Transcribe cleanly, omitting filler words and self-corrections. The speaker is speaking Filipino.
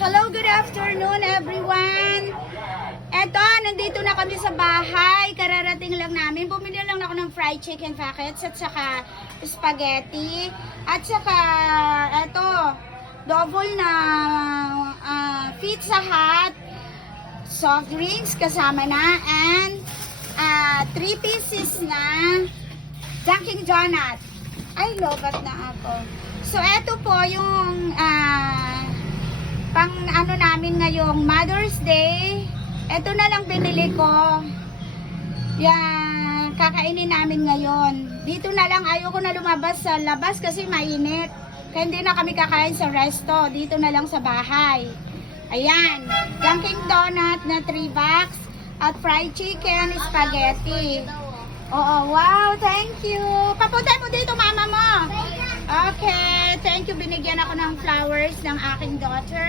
Hello, good afternoon everyone. Eto, nandito na kami sa bahay. Kararating lang namin. Bumili lang ako ng fried chicken packets at saka spaghetti. At saka, eto, double na Pizza Hut, soft drinks kasama na, and 3 pieces na Dunkin' Donuts. Ay, lobat na ako. So, eto po yung pang ano namin ngayong Mother's Day. Ito na lang binili ko. Yan, kakainin namin ngayon. Dito na lang, ayoko na lumabas sa labas kasi mainit. Kaya hindi na kami kakain sa resto. Dito na lang sa bahay. Ayan, Dunkin' Donut na 3 box at fried chicken, spaghetti. Oo, wow, thank you. Papunta mo dito, mama mo. Okay, thank you. Binigyan ako ng flowers ng aking daughter.